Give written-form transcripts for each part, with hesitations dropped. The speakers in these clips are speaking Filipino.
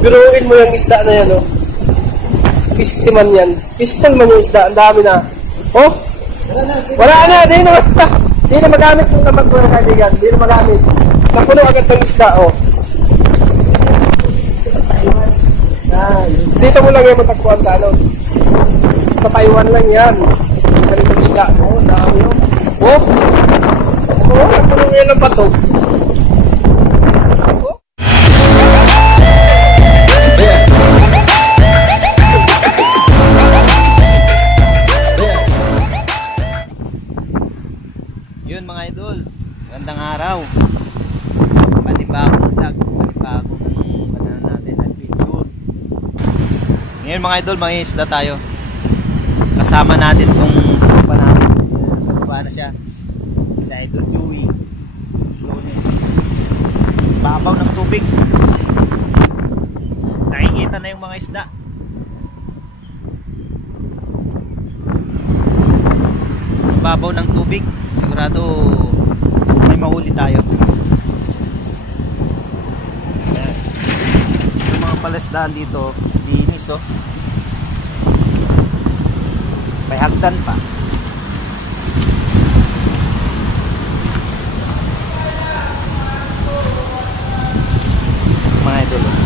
Biruin mo yung isda na yan, oh. Pisti man yan. Pistol man yung isda. Ang dami na. Oh? Wala na. Di na magamit yung naman ko ng kaibigan. Di na magamit. Napuno agad ng isda, oh. Dito mo lang yung matagpuan sa ano. Sa Taiwan lang yan. Ganitong isda. Oh, dami yun. Oh? Oh, napuno ngayon lang ba ito? Yun mga idol, gandang araw. Panibagong vlog, panibagong banana natin adventure. Ngayon mga idol, mga isda tayo. Kasama natin tong tropa natin. Sa baba na siya. Si Idol Joey Lunes. Babaw ng tubig. Nakikita na yung mga isda. Babaw ng tubig. Sigurado may mahuli tayo. Ayan. Yung mga palasdaan dito, linis oh. May hagdan pa. Mga idol oh.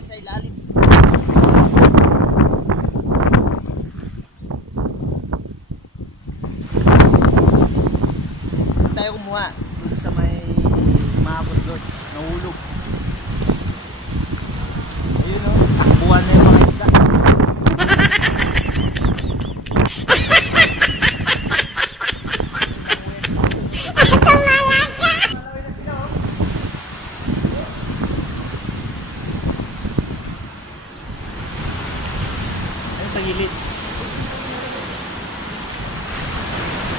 Sa ilalim. Tayo kumuha doon sa may maabot doon, nahulog. Ayun o, takbuhan na yung mga isda. Sa gilid.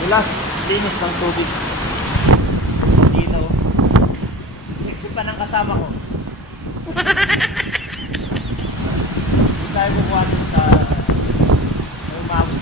Ulas, linis ng tubig. Dito. Sexy pa ng kasama ko. Hindi tayo kukuha dito sa umabos.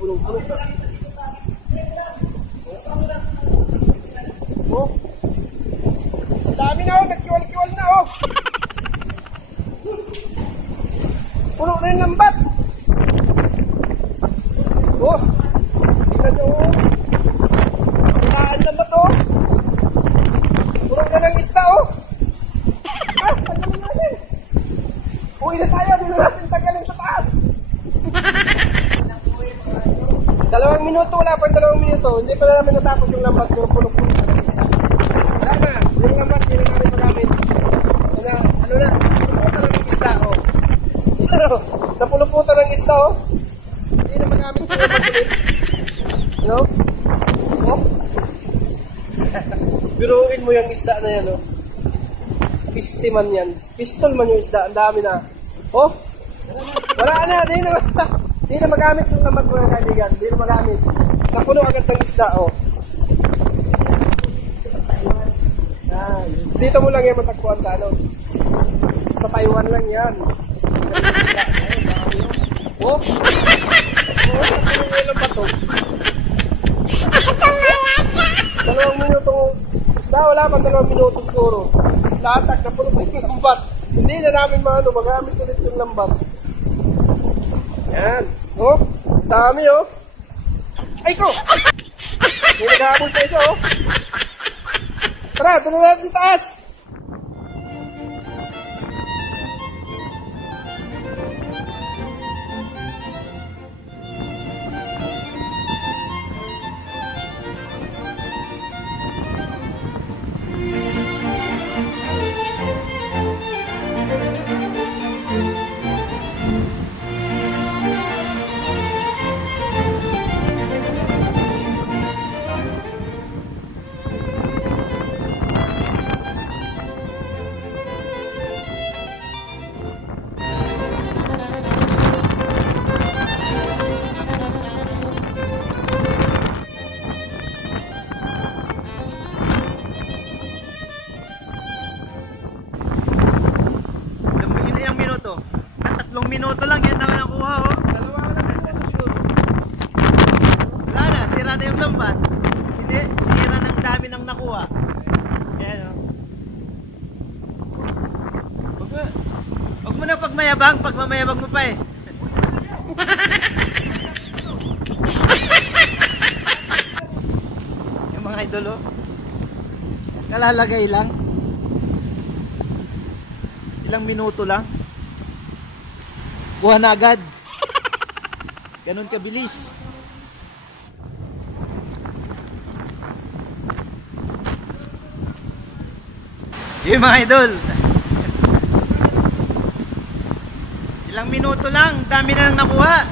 Punong-puno na. Oh. Ang dami na oh, nagkiwal-kiwal na oh. Puno na yung lambat. Oh. Tingnan nyo oh. Ang lambat oh. Puno na ng isda oh. Ah, tagalin natin. Uwi na tayo, hindi na natin tagalin sa taas. 2 minuto, wala pa 2 minuto. Hindi pa namin natapos yung lambat. Puno-puno. Wala na, yung lambat, hindi na namin magamit. Ano na, napuluputan ng isda oh. Ano, napuluputan ng isda oh. Hindi na magamit yung lambat ulit. No? Oh? Biruin mo yung isda na yan oh. Piste man yan. Pistol man yung isda. Ang dami na. Oh? Wala na. Hindi na magamit yung lambat mga kaibigan. Hindi na magamit. Napuno agad ng isda. Oh. Dito mo lang yung matagpuan sa ano. Sa Taiwan lang yan. Oh? Oh? Napuno yung lambat oh. 2 minuto. Wala pa 2 minuto siguro. Latag na puno yung lambat. Hindi na namin magamit ulit yung lambat. Yan. Oh, dami oh. Ay ko! May naghahabol pa isa oh. Tara, tulungan natin sa taas. Minuto lang yan naman nakuha oh. 2 minuto siguro. Wala na, sira na yung lambat. Sinira ng dami ng nakuha. Ayan oh. Huwag mo na pagmayabang, pagmamayabang mo pa eh. Yung mga idol oh. Kalalagay lang. Ilang minuto lang. Buha na agad. Ganun kabilis. Yung mga idol. Ilang minuto lang, dami na nang nakuha.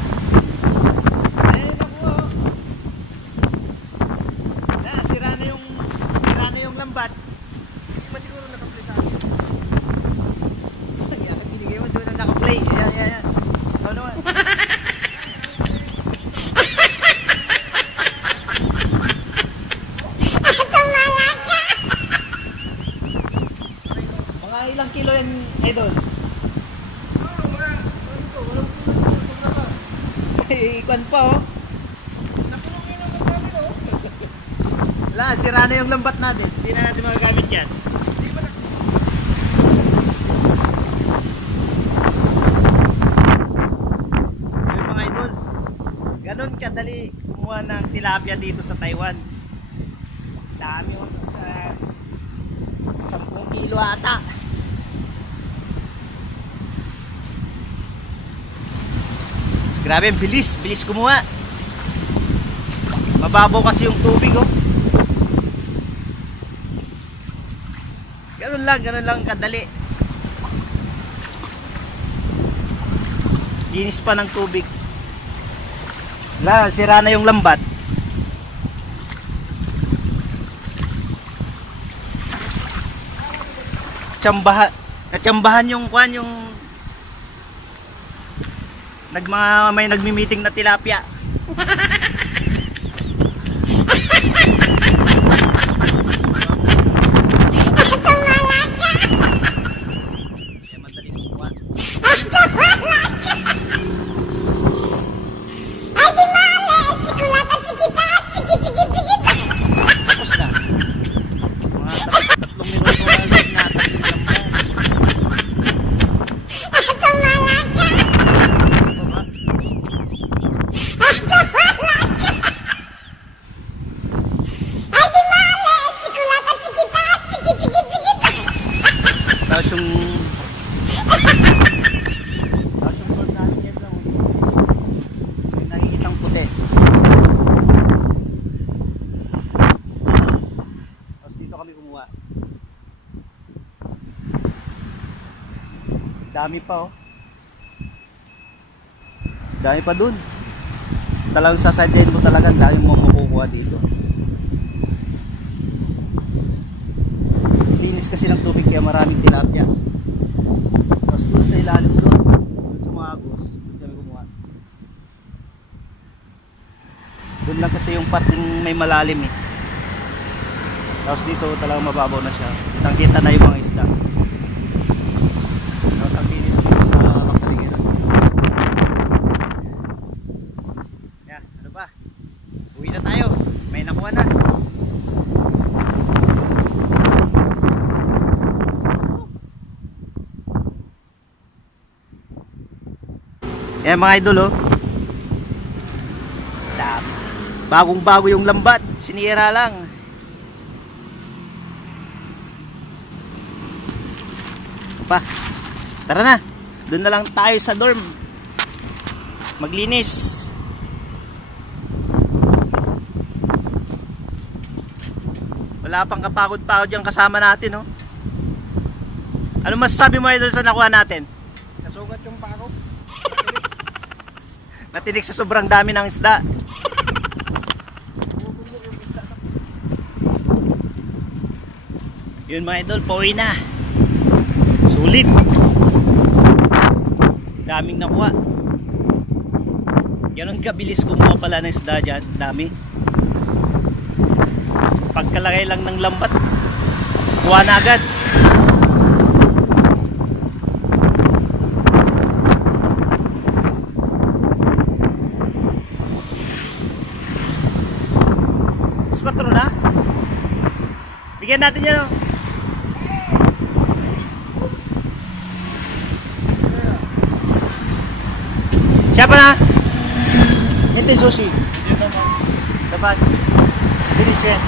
Ayun nakuha. Sira na yung lambat. Hindi ba siguro nakaplay sa akin? Binigay mo doon ang nakaplay. Yan. Ano naman? Mga ilang kilo yan, idol? Ikwan pa oh. Wala, sira na yung lambat natin. Hindi na natin magagamit yan. Ganon kadali kumuha ng tilapia dito sa Taiwan. Dami oh, sa 10 kilo ata. Grabe, bilis kumuha. Mababaw kasi yung tubig oh. Ganon lang kadali. Linis pa ng tubig. Wala, sira na yung lambat. Natsambahan yung kwan, yung may nagmi-meeting na tilapia. Dami pa oh. Dami pa dun. Talagang sasadyain mo talaga, dami mo makukuha dito. Linis kasi ng tubig kaya maraming tilapia. Tapos doon sa ilalim doon, doon sa mga agos, doon kami kumuha. Doon lang kasi yung parting may malalim eh. Tapos dito talagang mababaw na siya. Kitang-kita na yung mga isda. Tapos ang linis dito sa makaligiran. Yeah, ano ba? Uwi na tayo. May nakuha na. Yan mga idol oh. Bagong bago yung lambat. Sinira lang. Pa, tara na. Doon na lang tayo sa dorm. Maglinis. Wala pang kapagod-pagod yung kasama natin oh. Ano masasabi mo idol sa nakuha natin? Nasugat yung pako. Natinig sa sobrang dami ng isda. Yun mga idol, pauwi na. Sulit. Daming nakuha. Ganon kabilis kumuha pala ng isda dyan. Dami. Pagkalagay lang ng lambat, kuha na agad. Patro na. Bigyan natin yan oh. Siapa na? Ito yung sushi. Dapat. Finish yan.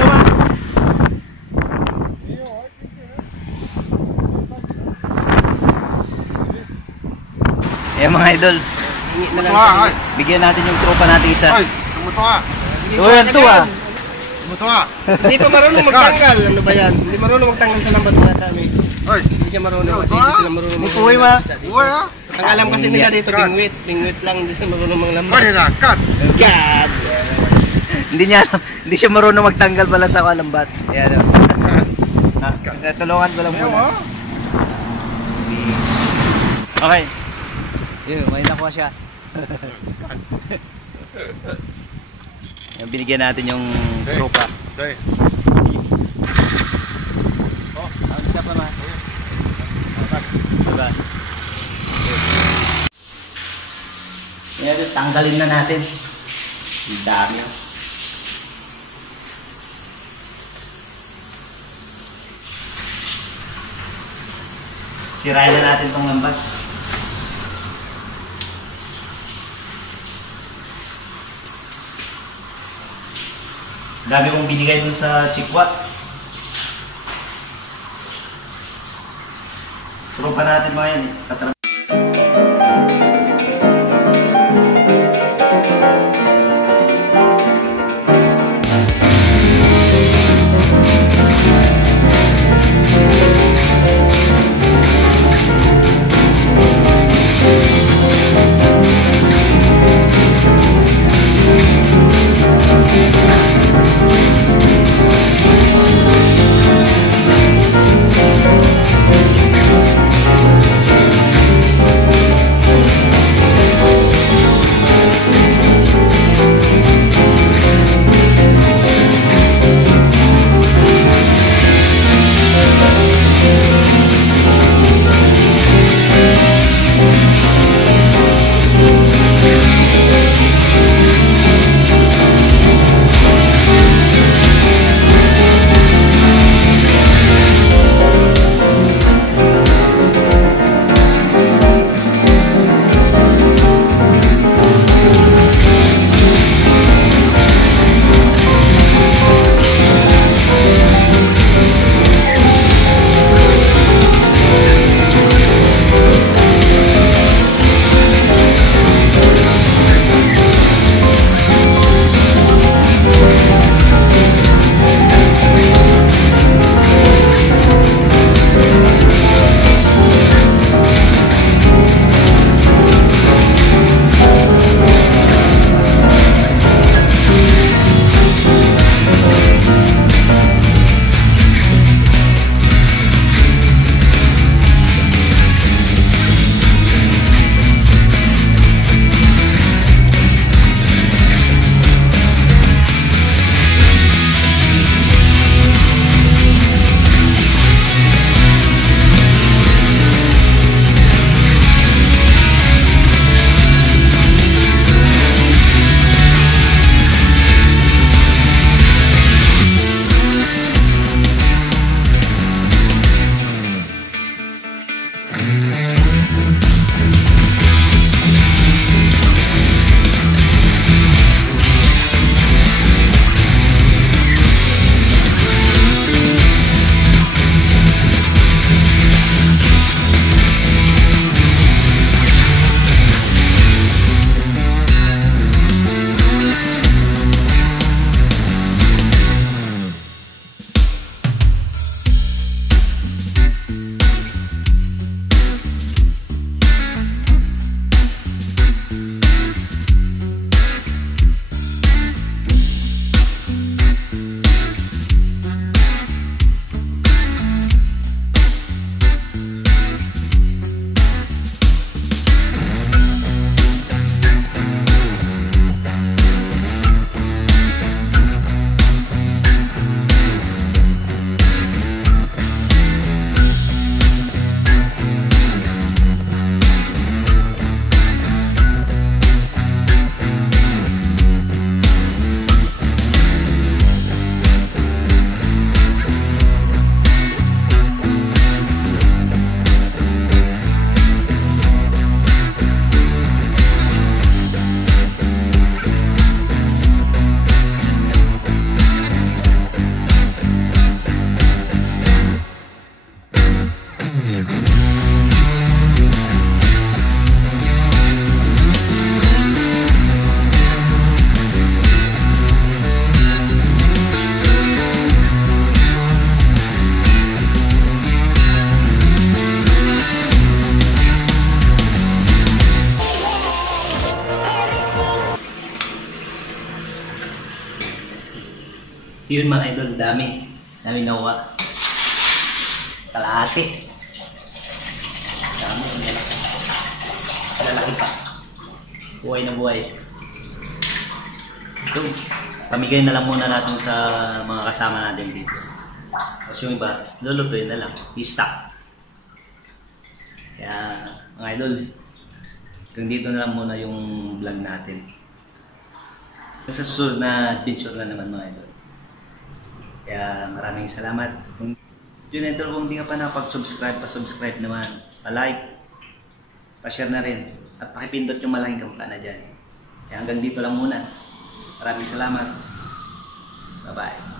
Yawa. Ayan mga idol. Bigyan natin yung tropa natin isa. So yan to ah. Hindi pa marunong magtanggal. Ano ba yan? Hindi marunong magtanggal sa lambat mga dami. Hindi siya marunong. Kasi hindi sila marunong Uy ma. Ang alam kasi nila dito, bingwit. Bingwit lang. Hindi siya marunong maglambat. God. Hindi siya marunong magtanggal pala sa kalambat. Ayan o. Tulungan ko lang muna. Okay. Yun, may nakuha siya. Binigyan natin yung tropa. Oh, ang siya pa naman. Diba? Yan, tanggalin na natin. Ang dami. Sirain na natin itong lambat. Dami kong binigay dun sa Chikwa. Tropa natin mga yan eh. Yun mga idol, dami nakuha. Kalahati. Dami, malalaki pa. Buhay na buhay. Ito, pamigay na lang muna natin sa mga kasama natin dito. Kasi yung iba, lulutuin na lang, i-stock. Kaya mga idol, hanggang dito na lang muna yung vlog natin. Sa susunod na adventure na naman mga idol. Kaya maraming salamat. Kung yun idol, kung hindi ka pa nakapag-subscribe, pa-subscribe naman, pa-like, pa-share na rin, at pakipindot yung malaking kampana dyan. Kaya hanggang dito lang muna. Maraming salamat. Bye-bye.